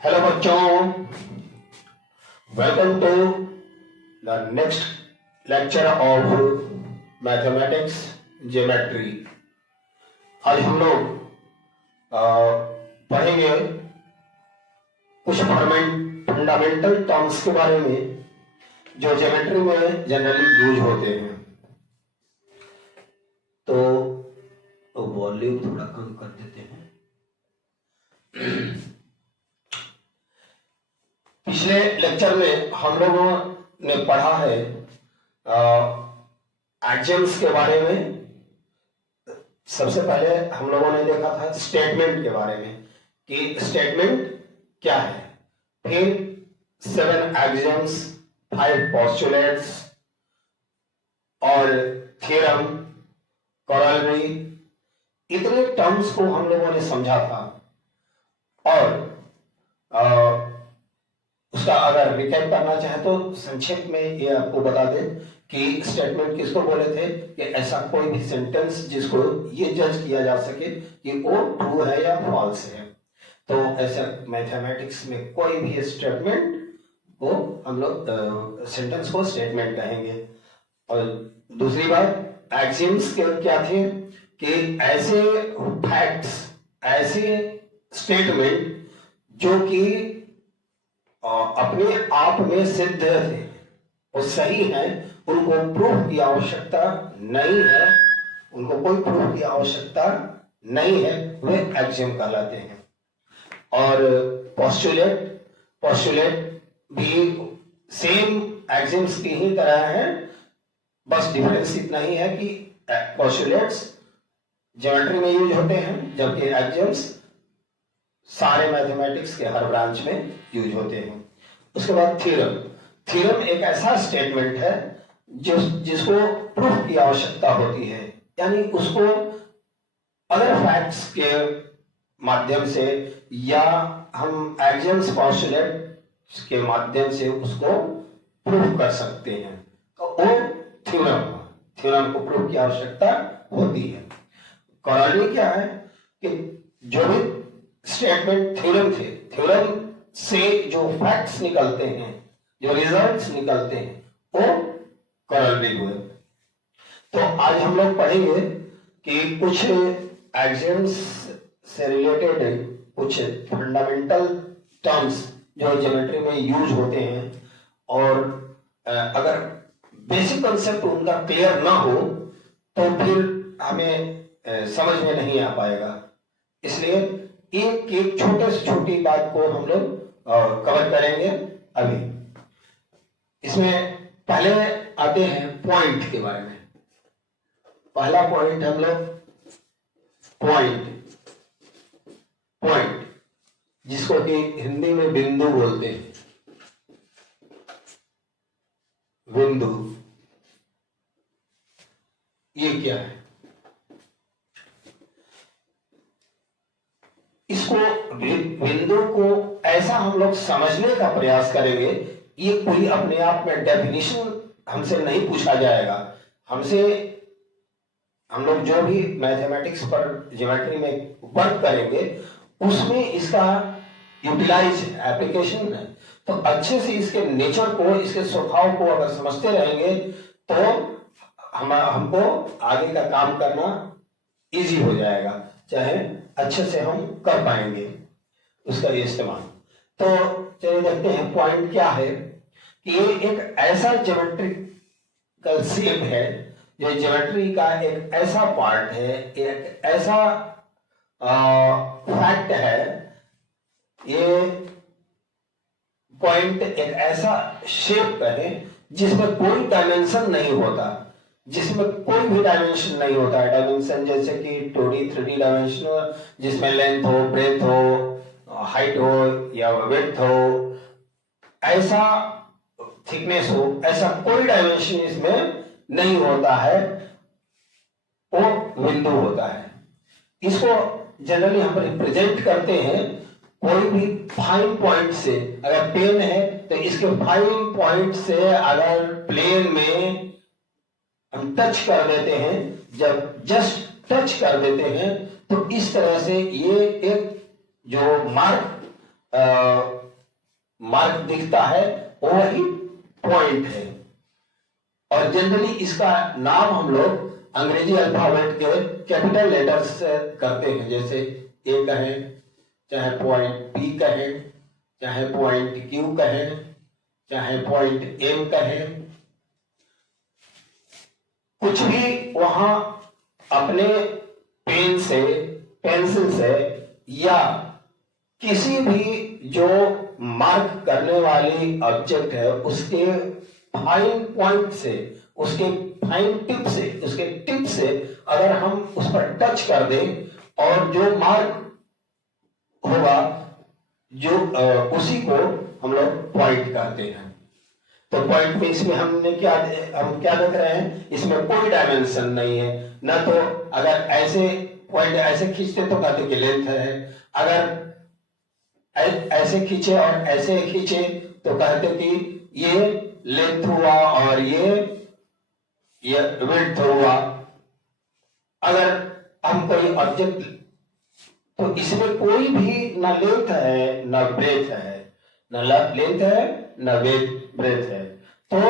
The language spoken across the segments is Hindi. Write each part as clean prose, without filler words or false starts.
हेलो बच्चों, welcome to the next lecture of mathematics geometry. आज हम लोग पढ़ेंगे कुछ फंडामेंटल टर्म्स के बारे में जो ज्योमेट्री में जनरली यूज होते हैं। तो वॉल्यूम थोड़ा कम कर देते हैं। पिछले लेक्चर में हम लोगों ने पढ़ा है एक्सियम्स के बारे में। सबसे पहले हम लोगों ने देखा था स्टेटमेंट के बारे में कि स्टेटमेंट क्या है, फिर 7 एक्सियम्स, 5 पोस्टुलेट्स और थ्योरम, कोरोलरी, इतने टर्म्स को हम लोगों ने समझा था। और उसका अगर रिकैप करना चाहे तो संक्षेप में ये आपको बता दें कि स्टेटमेंट किसको बोले थे कि ऐसा कोई भी सेंटेंस जिसको ये जज किया जा सके कि वो ट्रू है या फॉल्स है। तो ऐसा मैथमेटिक्स में कोई भी स्टेटमेंट को हम लोग सेंटेंस को स्टेटमेंट कहेंगे। और दूसरी बात एक्सियम्स के क्या थे कि ऐसे फैक्ट्स, ऐसे स्टेटमेंट जो कि अपने आप में सिद्ध थे, वो सही है, उनको प्रूफ की आवश्यकता नहीं है, उनको कोई प्रूफ की आवश्यकता नहीं है, वे एक्सियम कहलाते हैं। और पोस्टुलेट भी सेम एक्सियम्स की ही तरह है, बस डिफरेंस इतना ही है कि पोस्टुलेट्स ज्योमेट्री में यूज होते हैं जबकि एक्सियम्स सारे मैथमेटिक्स के हर ब्रांच में यूज होते हैं। उसके बाद थ्योरम एक ऐसा स्टेटमेंट है जिसको प्रूफ की आवश्यकता होती है, यानी उसको अदर फैक्ट्स के माध्यम से या हम एक्सियम्स पोस्टुलेट के माध्यम से उसको प्रूफ कर सकते हैं, तो वो थ्योरम को प्रूफ की आवश्यकता होती है। कोरोलरी क्या है कि जो भी स्टेटमेंट थ्योरम थे, थ्योरम से जो फैक्ट्स निकलते हैं, जो रिजल्ट्स निकलते हैं, वो कोरोलरी हुए। तो आज हम लोग पढ़ेंगे कि कुछ एक्सियम्स से रिलेटेड कुछ फंडामेंटल टर्म्स जो ज्योमेट्री में यूज होते हैं, और अगर बेसिक कंसेप्ट उनका क्लियर ना हो तो फिर हमें समझ में नहीं आ पाएगा। इसलिए एक छोटे से छोटी बात को हम लोग कवर करेंगे अभी। इसमें पहले आते हैं पॉइंट के बारे में। पहला पॉइंट हम लोग पॉइंट जिसको कि हिंदी में बिंदु बोलते हैं। बिंदु ये क्या है? इसको बिंदु को ऐसा हम लोग समझने का प्रयास करेंगे। ये कोई अपने आप में डेफिनेशन हमसे नहीं पूछा जाएगा। हमसे हम लोग जो भी मैथमेटिक्स पर ज्योमेट्री में वर्क करेंगे उसमें इसका यूटिलाइज एप्लीकेशन है, तो अच्छे से इसके नेचर को, इसके स्वभाव को अगर समझते रहेंगे तो हमको आगे का काम करना इजी हो जाएगा, चाहे अच्छे से हम कर पाएंगे उसका इस्तेमाल। तो चलिए देखते हैं पॉइंट क्या है। कि ये एक ऐसा ज्योमेट्रिकल शेप है, जो ज्योमेट्री का एक ऐसा पार्ट है, एक ऐसा फैक्ट है। ये पॉइंट एक ऐसा शेप है जिसमें कोई डायमेंशन नहीं होता, जिसमें कोई भी डायमेंशन नहीं होता है। डायमेंशन जैसे कि 2D 3D डायमेंशन जिसमें लेंथ हो, ब्रेथ हो, हाइट हो या विड्थ हो, ऐसा थिकनेस हो, ऐसा कोई डायमेंशन इसमें नहीं होता है, वो बिंदु होता है। इसको जनरली हम रिप्रेजेंट करते हैं कोई भी फाइन पॉइंट से। अगर पेन है तो इसके फाइन पॉइंट से अगर प्लेन में हम टच कर देते हैं, जब जस्ट टच कर देते हैं तो इस तरह से ये एक जो मार्क मार्क दिखता है वो वही पॉइंट है। और जनरली इसका नाम हम लोग अंग्रेजी अल्फाबेट के कैपिटल लेटर्स से करते हैं, जैसे ए कहें, चाहे पॉइंट पी कहें, चाहे पॉइंट क्यू कहें, चाहे पॉइंट एम कहें, कुछ भी वहां अपने पेन से, पेंसिल से या किसी भी जो मार्क करने वाली ऑब्जेक्ट है उसके फाइन पॉइंट से, उसके फाइन टिप से, उसके टिप से अगर हम उस पर टच कर दें और जो मार्क होगा जो उसी को हम लोग पॉइंट कहते हैं। तो पॉइंट में इसमें हम क्या देख रहे हैं, इसमें कोई डायमेंशन नहीं है। ना तो अगर ऐसे पॉइंट ऐसे खींचते तो कहते कि लेंथ है, अगर ऐसे खींचे और ऐसे खींचे तो कहते कि ये लेंथ हुआ और ये विड्थ हुआ। अगर हम कोई ऑब्जेक्ट, तो इसमें कोई भी ना लेंथ है ना ब्रेथ है, ना लेंथ है ना ब्रेथ है, तो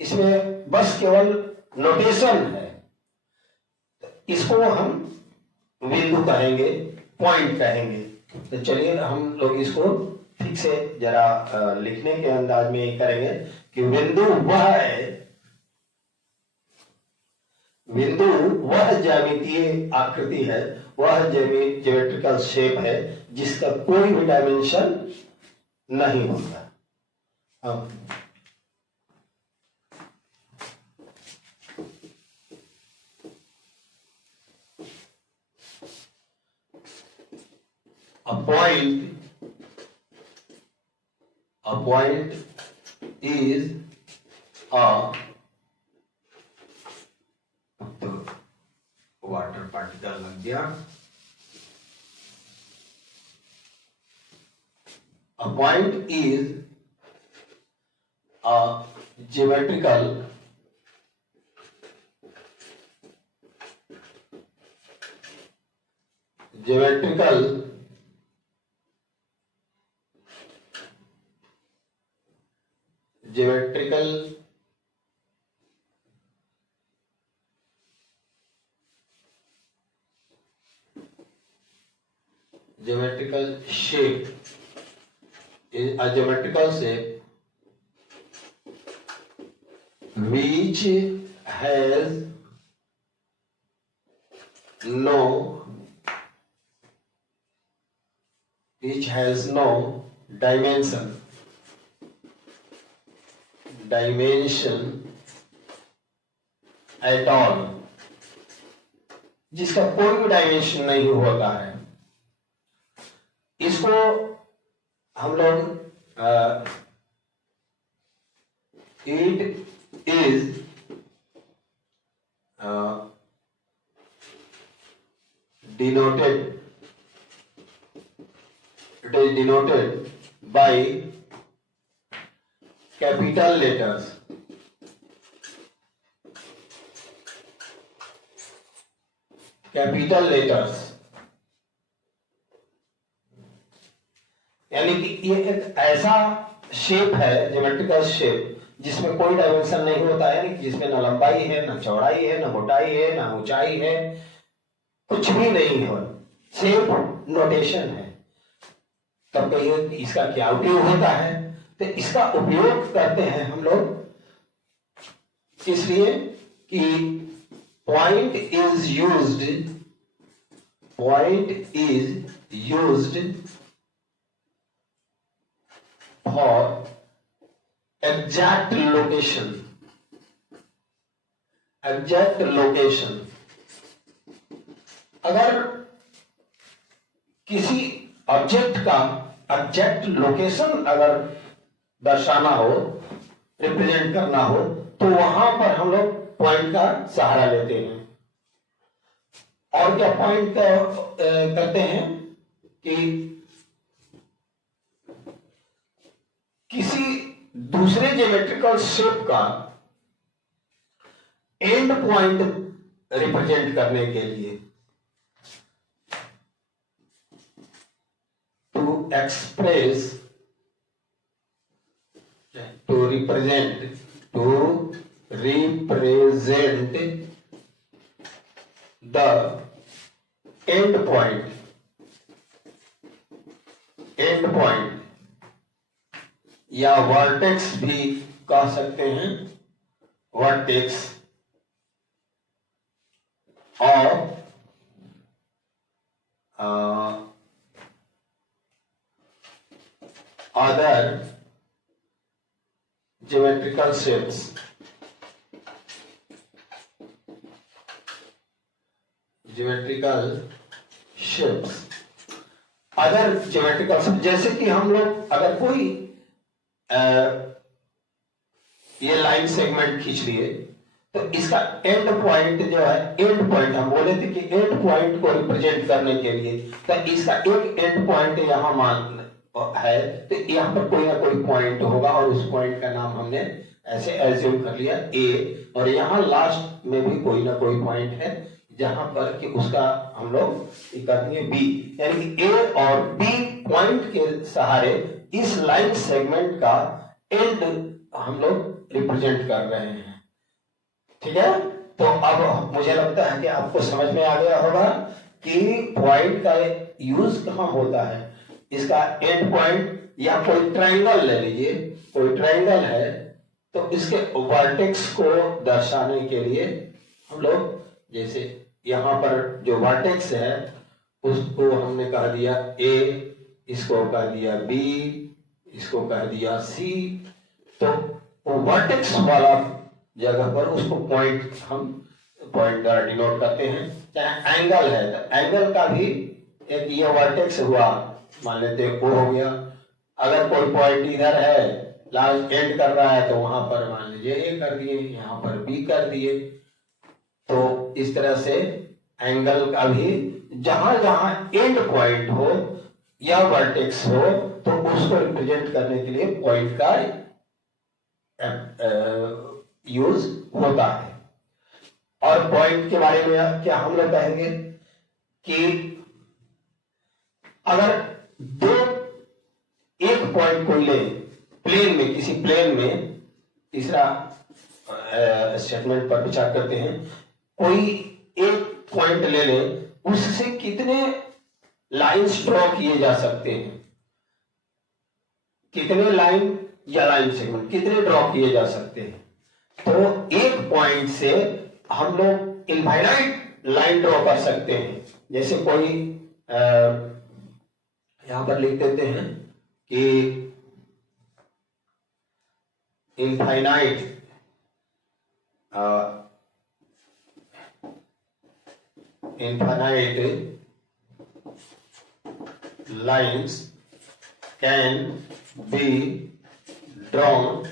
इसमें बस केवल नोटेशन है। इसको हम बिंदु कहेंगे, पॉइंट कहेंगे। तो चलिए हम लोग इसको ठीक से जरा लिखने के अंदाज में करेंगे कि बिंदु वह है, बिंदु वह ज्यामितीय आकृति है, वह ज्योमेट्रिकल शेप है जिसका कोई भी डायमेंशन नहीं होता। A point is a water particle लग गया। A point is a geometrical shape is a geometrical shape which has no dimension at all, जिसका कोई भी डायमेंशन नहीं होता है। इसको हम लोग it is denoted by capital letters, यानी कि ये एक ऐसा शेप है, ज्योमेट्रिकल शेप, जिसमें कोई डायमेंशन नहीं होता है, यानी जिसमें ना लंबाई है, ना चौड़ाई है, ना मोटाई है, ना ऊंचाई है, कुछ भी नहीं हो, सिर्फ नोटेशन है। तब कहिए इसका क्या उपयोग होता है, तो इसका उपयोग करते हैं हम लोग इसलिए कि point is used for exact location. अगर किसी ऑब्जेक्ट का एग्जैक्ट लोकेशन अगर दर्शाना हो, रिप्रेजेंट करना हो, तो वहां पर हम लोग पॉइंट का सहारा लेते हैं। और क्या पॉइंट करते हैं कि किसी दूसरे ज्योमेट्रिकल शेप का एंड पॉइंट रिप्रेजेंट करने के लिए, to express, to represent the end point या वर्टेक्स भी कह सकते हैं, वर्टेक्स और other geometrical shapes. Other geometrical shapes, जैसे कि हम लोग अगर कोई ये लाइन सेगमेंट खींच लिए तो इसका एंड पॉइंट जो है, एंड पॉइंट हम बोले थे कि एंड पॉइंट को रिप्रेजेंट करने के लिए तो इसका एक एंड पॉइंट यहां मान है, तो यहाँ पर कोई ना कोई पॉइंट होगा और उस पॉइंट का नाम हमने ऐसे एज्यूम कर लिया ए, और यहाँ लास्ट में भी कोई ना कोई पॉइंट है जहां पर कि उसका हम लोग कर दिए बी, यानी कि ए और बी पॉइंट के सहारे इस लाइन सेगमेंट का एंड हम लोग रिप्रेजेंट कर रहे हैं। ठीक है, तो अब मुझे लगता है कि आपको समझ में आ गया होगा कि पॉइंट का यूज कहां होता है। इसका एंड पॉइंट या कोई ट्रायंगल ले लीजिए, कोई ट्रायंगल है तो इसके वर्टेक्स को दर्शाने के लिए हम लोग, जैसे यहां पर जो वर्टेक्स है उसको हमने कह दिया ए, इसको कह दिया बी, इसको कह दिया सी, तो वर्टेक्स वाला जगह पर उसको पॉइंट हम पॉइंट द्वारा डिनोट करते हैं। चाहे एंगल है तो एंगल का भी एक ये वर्टेक्स हुआ, मान लेते ओ हो गया। अगर कोई पॉइंट इधर है लास्ट एंड कर रहा है तो वहां पर मान लीजिए ए कर दिए, यहाँ पर बी कर दिए। तो इस तरह से एंगल का भी जहां जहां एंड पॉइंट हो या वर्टेक्स हो तो उसको रिप्रेजेंट करने के लिए पॉइंट का यूज होता है। और पॉइंट के बारे में क्या हम लोग कहेंगे कि अगर दो एक पॉइंट कोई ले प्लेन में, किसी प्लेन में, तीसरा स्टेटमेंट पर विचार करते हैं, कोई एक पॉइंट ले ले, उससे कितने लाइंस ड्रॉ किए जा सकते हैं, कितने लाइन या लाइन सेगमेंट कितने ड्रॉ किए जा सकते हैं। तो एक पॉइंट से हम लोग इनफाइनाइट लाइन ड्रॉ कर सकते हैं। जैसे कोई यहां पर लिख देते हैं कि infinite lines can be drawn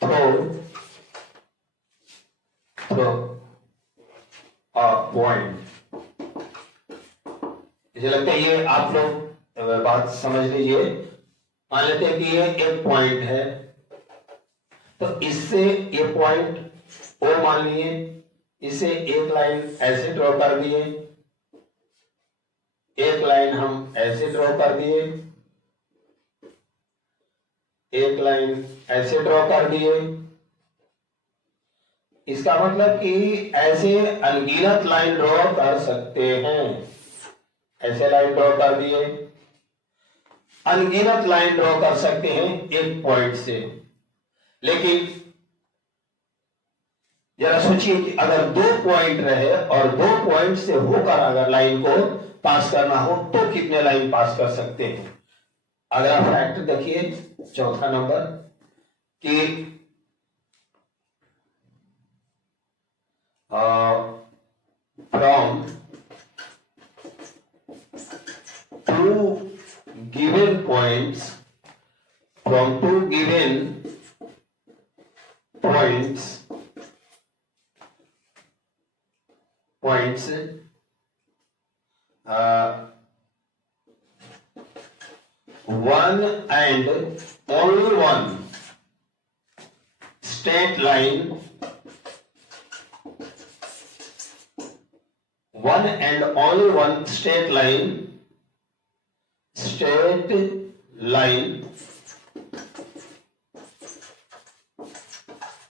through a point। मुझे लगता है ये आप लोग बात समझ लीजिए। मान लेते हैं कि ये एक पॉइंट है, तो इससे ये पॉइंट ओ मान लिए, इसे एक लाइन ऐसे ड्रॉ कर दिए, एक लाइन हम ऐसे ड्रॉ कर दिए, एक लाइन ऐसे ड्रॉ कर दिए। इसका मतलब कि ऐसे अनगिनत लाइन ड्रॉ कर सकते हैं। ऐसे लाइन ड्रॉ कर दिए, अनगिनत लाइन ड्रॉ कर सकते हैं एक पॉइंट से। लेकिन जरा सोचिए कि अगर दो पॉइंट रहे और दो पॉइंट से होकर अगर लाइन को पास करना हो तो कितने लाइन पास कर सकते हैं। अगर आप फैक्ट देखिए चौथा नंबर कि from two given points, from two given points one and only one straight line one and only one straight line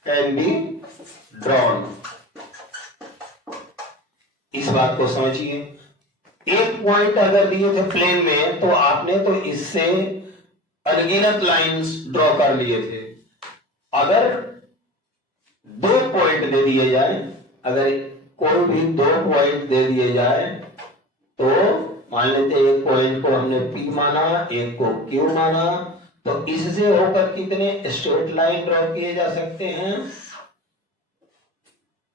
can be drawn। इस बात को समझिए, एक पॉइंट अगर दिए थे प्लेन में तो आपने तो इससे अनगिनत लाइंस ड्रॉ कर लिए थे। अगर दो पॉइंट दे दिए जाए, अगर कोई भी दो पॉइंट दे दिए जाए तो मान लेते एक पॉइंट को हमने P माना, एक को Q माना, तो इससे होकर कितने स्ट्रेट लाइन ड्रॉ किए जा सकते हैं?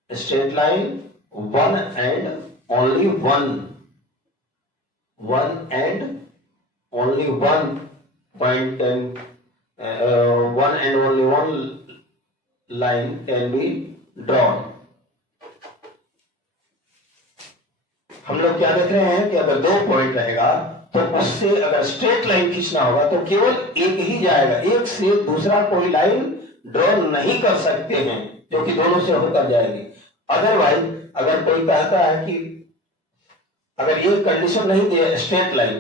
Straight line one and only one point can one and only one line can be drawn। हम लोग क्या देख रहे हैं कि अगर दो पॉइंट रहेगा तो उससे अगर स्ट्रेट लाइन खींचना होगा तो केवल एक ही जाएगा, एक से दूसरा कोई लाइन ड्रॉ नहीं कर सकते हैं जो कि दोनों से होकर जाएगी। अदरवाइज अगर कोई कहता है कि अगर ये कंडीशन नहीं दे स्ट्रेट लाइन,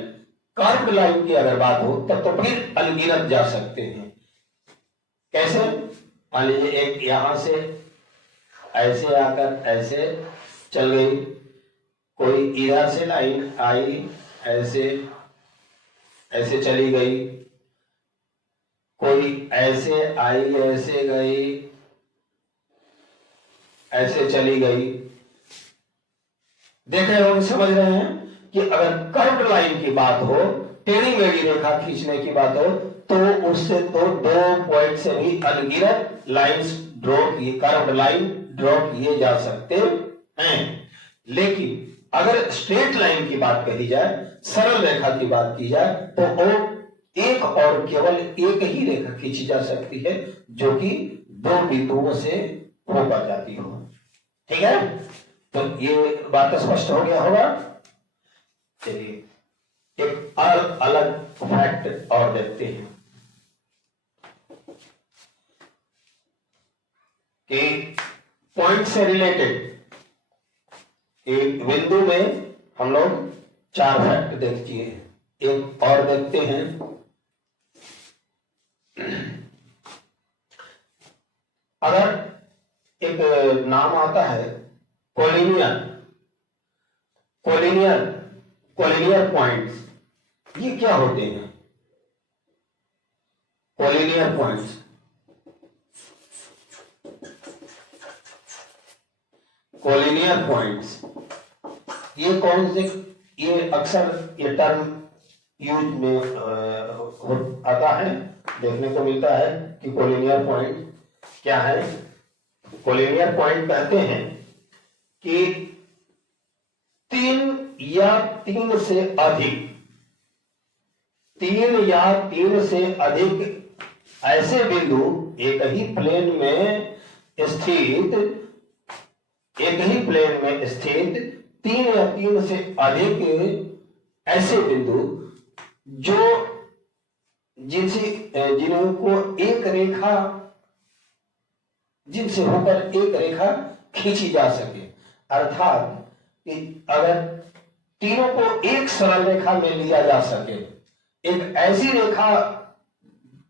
कर्व्ड लाइन की अगर बात हो तब तो फिर अनगिनत जा सकते हैं। कैसे? मान लीजिए एक यहां से ऐसे आकर ऐसे चल गई, कोई इधर से लाइन आई ऐसे ऐसे चली गई, कोई ऐसे आई ऐसे गई ऐसे चली गई। देख रहे हो, समझ रहे हैं कि अगर कर्व्ड लाइन की बात हो, टेढ़ी मेढ़ी रेखा खींचने की बात हो तो उससे तो दो पॉइंट से भी अनगिनत लाइंस ड्रॉ किए, कर्व्ड लाइन ड्रॉ किए जा सकते हैं। लेकिन अगर स्ट्रेट लाइन की बात कही जाए, सरल रेखा की बात की जाए तो वो एक और केवल एक ही रेखा खींची जा सकती है जो कि दो बिंदुओं से होकर जाती हो। ठीक है, तो ये बात स्पष्ट हो गया होगा। चलिए एक अलग अलग फैक्ट और देखते हैं कि पॉइंट से रिलेटेड एक बिंदु में हम लोग चार फैक्ट देखिए। एक और देखते हैं, अगर एक नाम आता है कोलिनियर पॉइंट्स, ये क्या होते हैं? कोलिनियर पॉइंट्स ये कौन से, ये अक्सर ये टर्म यूज में आता है, देखने को मिलता है कि कोलिनियर पॉइंट क्या है। कोलिनियर पॉइंट कहते हैं कि तीन या तीन से अधिक ऐसे बिंदु एक ही प्लेन में स्थित तीन या तीन से अधिक ऐसे बिंदु जो जिनको एक रेखा, जिनसे होकर एक रेखा खींची जा सके। अर्थात कि अगर तीनों को एक सरल रेखा में लिया जा सके, एक ऐसी रेखा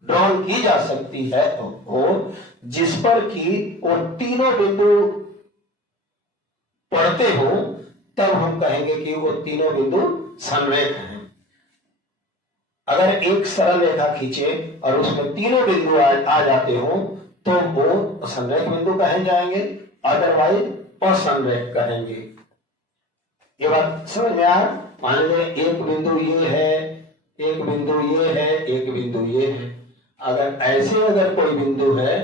ड्रॉन की जा सकती है वो जिस पर कि वो तीनों बिंदु पड़ते हो, तब हम कहेंगे कि वो तीनों बिंदु संरेख हैं। अगर एक सरल रेखा खींचे और उसमें तीनों बिंदु आ जाते हो तो वो संरेख बिंदु कहे जाएंगे, अदरवाइज असंरेख कहेंगे। ये बात समझ में आया? मान लीजिए एक बिंदु ये है, एक बिंदु ये है, एक बिंदु ये है। अगर ऐसे अगर कोई बिंदु है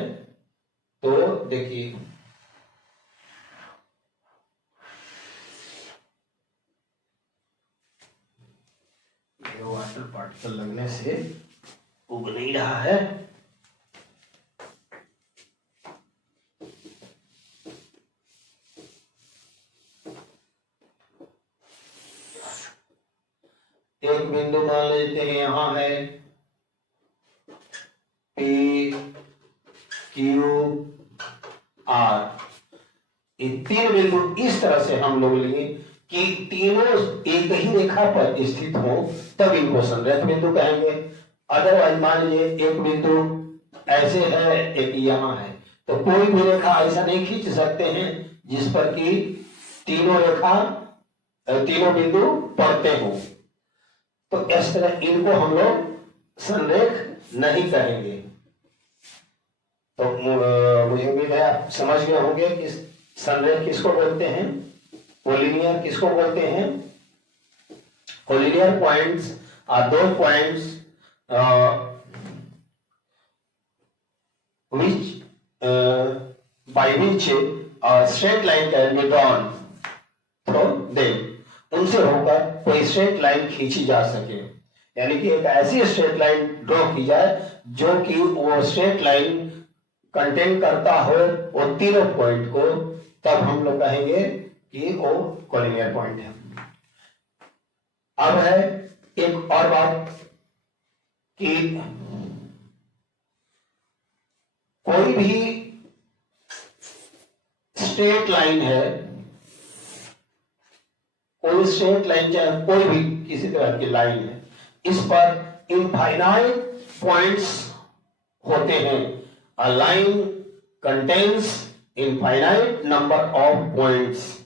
तो देखिए वाटर पार्टिकल लगने से उग नहीं रहा है। एक बिंदु मान लेते हैं यहां है P Q R, ये तीन बिंदु इस तरह से हम लोग लिए कि तीनों एक ही रेखा पर स्थित हो तब इनको संरेख बिंदु कहेंगे। अदरवाइज मान लीजिए एक बिंदु ऐसे है, एक यहाँ है, तो कोई भी रेखा ऐसा नहीं खींच सकते हैं जिस पर कि तीनों बिंदु पड़ते हो। तो इस तरह इनको हम लोग संरेख नहीं कहेंगे। तो मुझे उम्मीद है आप समझ गए होंगे कि संरेख किसको बोलते हैं, कोलिनियर किसको बोलते हैं। कोलिनियर पॉइंट्स आर दो points by which a straight line can be drawn from them, उनसे होकर कोई स्ट्रेट लाइन खींची जा सके, यानी कि एक ऐसी स्ट्रेट लाइन ड्रॉ की जाए जो कि वो स्ट्रेट लाइन कंटेन करता हो वो तीनों पॉइंट को, तब हम लोग कहेंगे कि वो कोलिनियर पॉइंट है। अब है एक और बात कि कोई भी स्ट्रेट लाइन है, कोई स्ट्रेट लाइन चाहे कोई भी किसी तरह की लाइन है, इस पर इनफाइनाइट पॉइंट्स होते हैं। A line contains infinite number of points.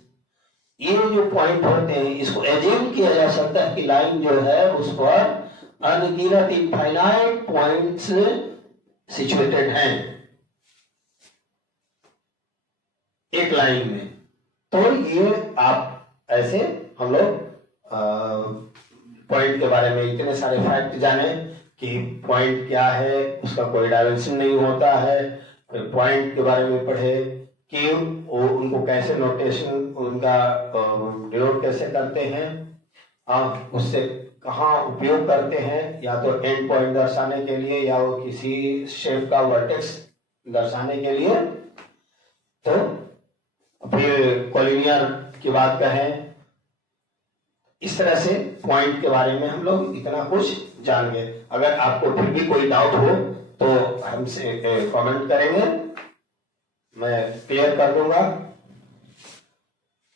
ये जो पॉइंट होते हैं इसको एज्यूम किया जा सकता है कि लाइन जो है उस पर अनगिनत इनफाइनाइट पॉइंट्स सिचुएटेड हैं एक लाइन में। तो ये आप ऐसे हम लोग पॉइंट के बारे में इतने सारे फैक्ट जाने कि पॉइंट क्या है, उसका कोई डायमेंशन नहीं होता है, फिर पॉइंट के बारे में पढ़े कि वो उनको कैसे नोटेशन उनका डिनोट कैसे करते हैं, आप उससे कहाँ उपयोग करते हैं, या तो एंड पॉइंट दर्शाने के लिए या वो किसी शेप का वर्टेक्स दर्शाने के लिए। तो फिर कोलिनियर की बात कहें, इस तरह से पॉइंट के बारे में हम लोग इतना कुछ जान गए। अगर आपको फिर भी कोई डाउट हो तो हमसे कमेंट करेंगे, मैं क्लियर कर दूंगा।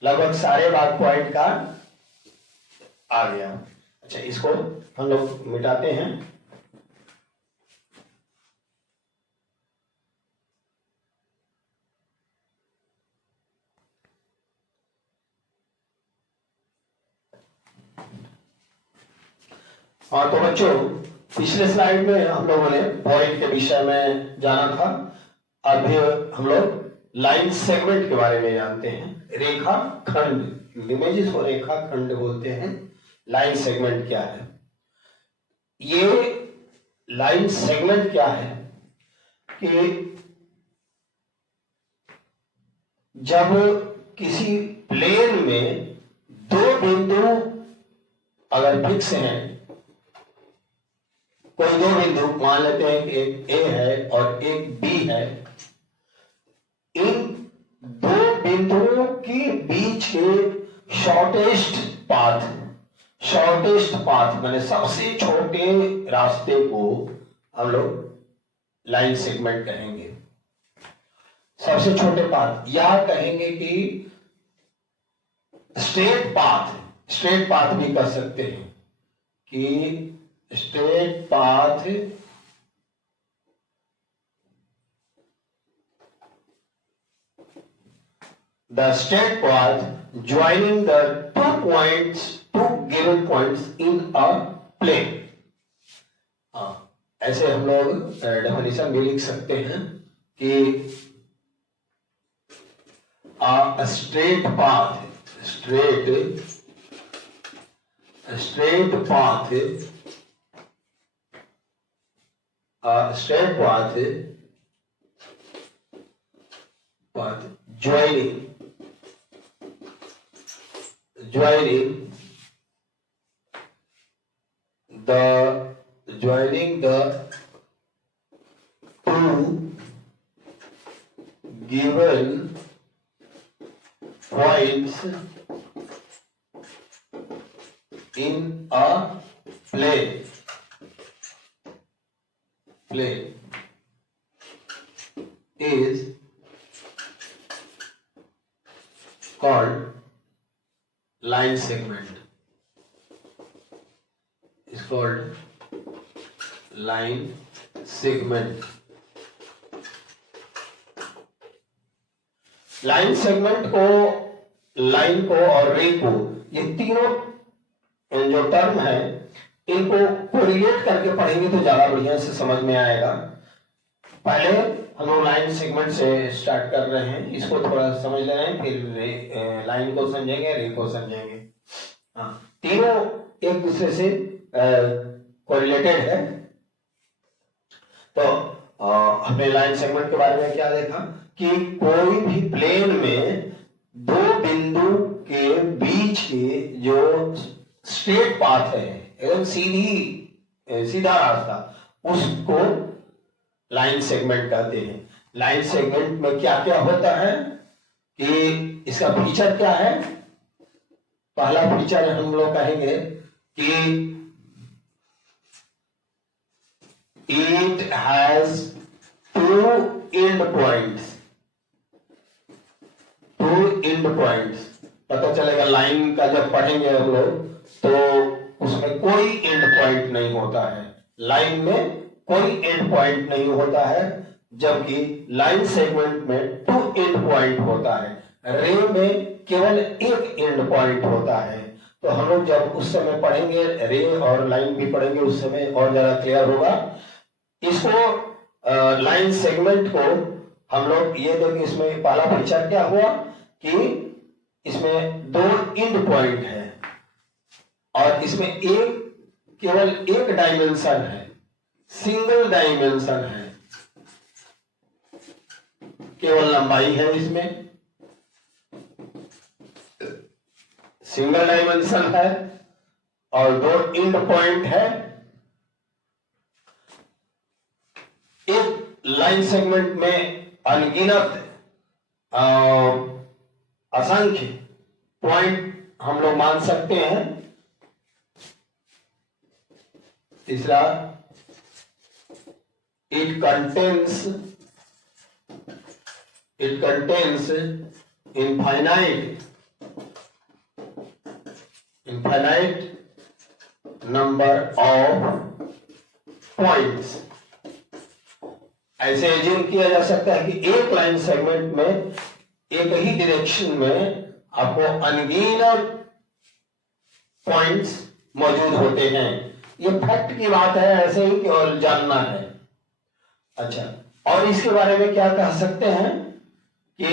लगभग सारे बात पॉइंट का आ गया। अच्छा, इसको हम लोग मिटाते हैं। हाँ, तो बच्चों पिछले स्लाइड में हम लोगों ने पॉइंट के विषय में जाना था। अब हम लोग लाइन सेगमेंट के बारे में जानते हैं। रेखा खंड, इमेजेस को रेखा खंड बोलते हैं। लाइन सेगमेंट क्या है? ये लाइन सेगमेंट क्या है कि जब किसी प्लेन में दो बिंदु अगर फिक्स हैं, कोई दो बिंदु मान लेते हैं कि एक ए है और एक बी है, इन दो बिंदुओं के बीच के शॉर्टेस्ट पाथ माने सबसे छोटे रास्ते को हम लोग लाइन सेगमेंट कहेंगे। सबसे छोटे पाथ, या कहेंगे कि स्ट्रेट पाथ भी कर सकते हैं कि straight path the straight path joining the two given points in a plane। ऐसे हम लोग डेफिनेशन भी लिख सकते हैं कि a straight path joining the two given points in a plane is called line segment is called line segment. Line segment को, लाइन को और रे को, ये तीनों जो टर्म है इनको कोरिलेट करके पढ़ेंगे तो ज्यादा बढ़िया से समझ में आएगा। पहले हम लोग लाइन सेगमेंट से स्टार्ट कर रहे हैं, इसको थोड़ा समझ ले रहे हैं, फिर लाइन को समझेंगे, रे को समझेंगे। हाँ, तीनों एक दूसरे से कोरिलेटेड है। तो हमने लाइन सेगमेंट के बारे में क्या देखा कि कोई भी प्लेन में दो बिंदु के बीच के जो स्ट्रेट पाथ है, एकदम सीधा रास्ता, उसको लाइन सेगमेंट कहते हैं। लाइन सेगमेंट में क्या क्या होता है कि इसका फीचर क्या है। पहला फीचर हम लोग कहेंगे कि it has two end points, पता चलेगा लाइन का जब पढ़ेंगे हम लोग तो उसमें कोई एंड पॉइंट नहीं होता है, लाइन में कोई एंड पॉइंट नहीं होता है, जबकि लाइन सेगमेंट में टू एंड पॉइंट होता है। रे में केवल एक एंड पॉइंट होता है। तो हम लोग जब उस समय पढ़ेंगे, रे और लाइन भी पढ़ेंगे, उस समय और ज्यादा क्लियर होगा। इसको लाइन सेगमेंट को हम लोग ये देखिए, इसमें पहला फीचर क्या हुआ कि इसमें दो एंड पॉइंट है और इसमें केवल एक डायमेंशन है, सिंगल डायमेंशन है, केवल लंबाई है, इसमें सिंगल डायमेंशन है और दो एंड पॉइंट है। एक लाइन सेगमेंट में अनगिनत असंख्य पॉइंट हम लोग मान सकते हैं। तीसरा, it contains infinite number of points. ऐसे एज्यूम किया जा सकता है कि एक लाइन सेगमेंट में एक ही डायरेक्शन में आपको अनगिनत पॉइंट्स मौजूद होते हैं। ये फैक्ट की बात है, ऐसे ही केवल जानना है। अच्छा, और इसके बारे में क्या कह सकते हैं कि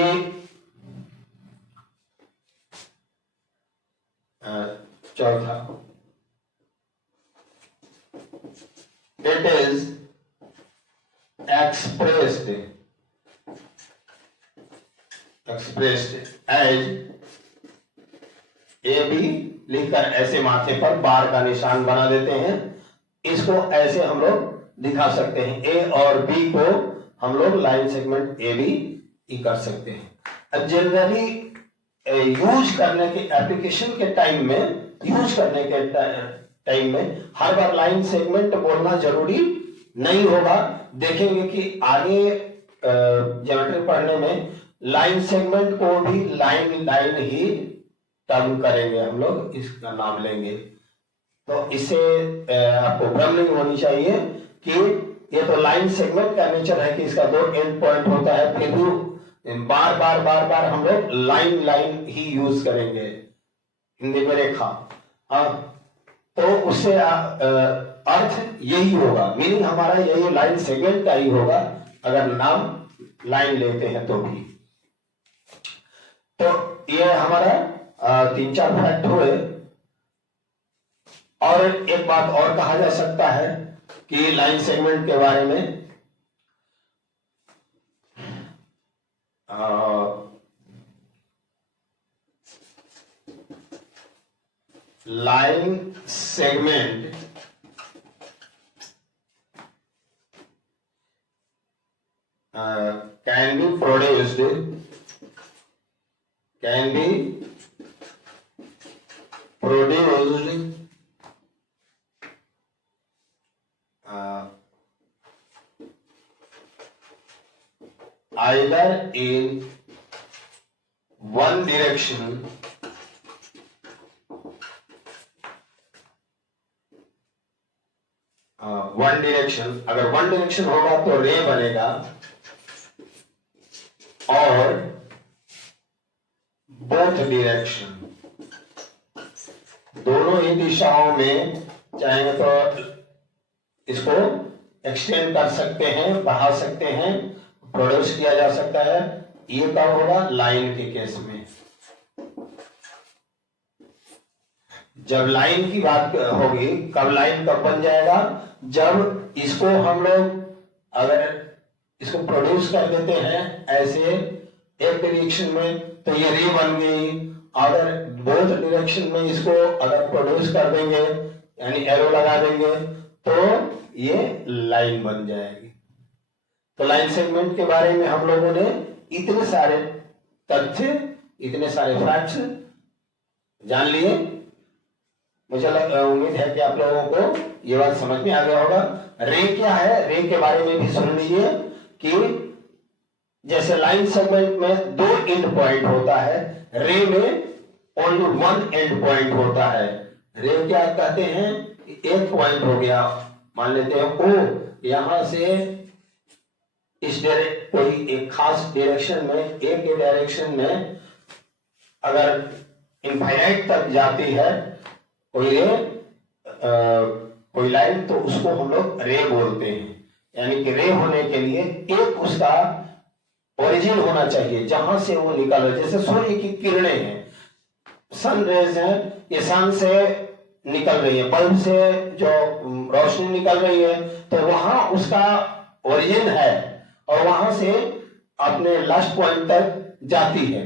चौथा, it is expressed as A B लिखकर ऐसे माथे पर बार का निशान बना देते हैं। इसको ऐसे हम लोग दिखा सकते हैं, ए और बी को हम लोग लाइन सेगमेंट ए बी कर सकते हैं। जनरली यूज करने के एप्लीकेशन के टाइम में हर बार लाइन सेगमेंट बोलना जरूरी नहीं होगा। देखेंगे कि आगे ज्योमेट्री पढ़ने में लाइन सेगमेंट को भी लाइन ही टर्म करेंगे, हम लोग इसका नाम लेंगे। तो इससे आपको भ्रम नहीं होनी चाहिए कि ये तो लाइन सेगमेंट का नेचर है कि इसका दो एंड पॉइंट होता है, फिर भी बार बार हम लोग लाइन ही यूज करेंगे, हिंदी में रेखा। तो उससे अर्थ यही होगा, मीनिंग हमारा यही लाइन सेगमेंट का ही होगा अगर नाम लाइन लेते हैं तो भी। तो ये हमारा 3-4 फैक्ट हुए। और एक बात और कहा जा सकता है कि लाइन सेगमेंट के बारे में, line segment can be produced either in one direction one direction, अगर वन डायरेक्शन होगा तो रे बनेगा, और बोथ डायरेक्शन, दोनों ही दिशाओं में चाहेंगे तो इसको एक्सटेंड कर सकते हैं, बढ़ा सकते हैं, प्रोड्यूस किया जा सकता है। ये कब होगा? लाइन के केस में। जब लाइन की बात होगी, कब लाइन कब बन जाएगा? जब इसको हम लोग अगर इसको प्रोड्यूस कर देते हैं ऐसे एक डायरेक्शन में तो ये रे बन गई, अगर बोथ डायरेक्शन में इसको अगर प्रोड्यूस कर देंगे यानी एरो लगा देंगे तो ये लाइन बन जाएगी। तो लाइन सेगमेंट के बारे में हम लोगों ने इतने सारे तथ्य, इतने सारे फैक्ट्स जान लिए। मुझे उम्मीद है कि आप लोगों को ये बात समझ में आ गया होगा। रे क्या है, रे के बारे में भी सुन लीजिए कि जैसे लाइन सेगमेंट में 2 एंड पॉइंट होता है, रे में ओनली 1 एंड पॉइंट होता है। रे क्या कहते हैं? एक पॉइंट हो गया, मान लेते हैं ओ, यहां से इस कोई एक खास डायरेक्शन में, एक ही डायरेक्शन में अगर इनफाइनाइट तक जाती है कोई रे, कोई लाइन, तो उसको हम लोग रे बोलते हैं। यानी कि रे होने के लिए एक उसका ओरिजिन होना चाहिए जहां से वो निकल रहा है। जैसे सूर्य की किरणें हैं, सन रेज है, ये सन से निकल रही है, बल्ब से जो रोशनी निकल रही है, तो वहां उसका ओरिजिन है और वहां से अपने लास्ट पॉइंट तक जाती है।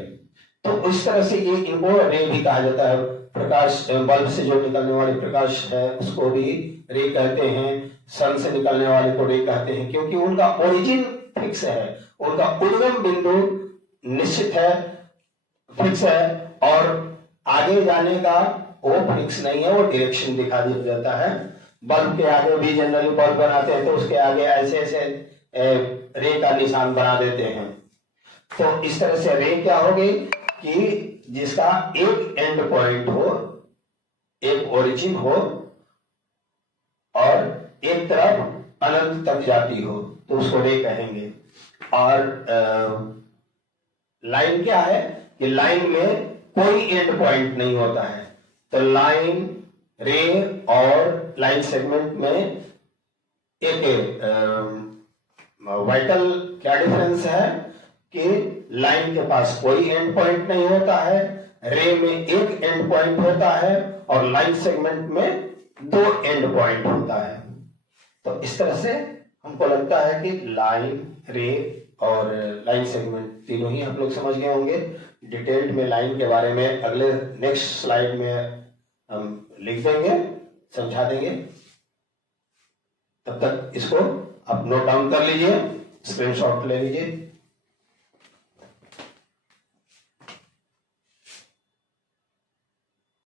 तो इस तरह से ये इनको रे भी कहा जाता है। प्रकाश, बल्ब से जो निकलने वाली प्रकाश है उसको भी रे कहते हैं, सन से निकलने वाले को रे कहते हैं, क्योंकि उनका ओरिजिन फिक्स है, उनका उद्गम बिंदु निश्चित है, फिक्स है, और आगे जाने का वो फिक्स नहीं है, वो डायरेक्शन दिखा दिया जाता है। बल्ब के आगे भी जनरली बल्ब बनाते हैं तो उसके आगे ऐसे ऐसे रे का निशान बना देते हैं। तो इस तरह से रे क्या हो गई कि जिसका एक एंड पॉइंट हो, एक ओरिजिन हो और एक तरफ अनंत तक जाती हो, तो उसको रे कहेंगे। और लाइन क्या है कि लाइन में कोई एंड पॉइंट नहीं होता है। तो लाइन, रे और लाइन सेगमेंट में एक वाइटल क्या डिफरेंस है कि लाइन के पास कोई एंड पॉइंट नहीं होता है, रे में एक एंड पॉइंट होता है और लाइन सेगमेंट में 2 एंड पॉइंट होता है। तो इस तरह से हमको लगता है कि लाइन, रे और लाइन सेगमेंट तीनों ही आप लोग समझ गए होंगे। डिटेल्ड में लाइन के बारे में अगले नेक्स्ट स्लाइड में हम लिख देंगे, समझा देंगे। तब तक इसको आप नोट डाउन कर लीजिए, स्क्रीनशॉट ले लीजिए।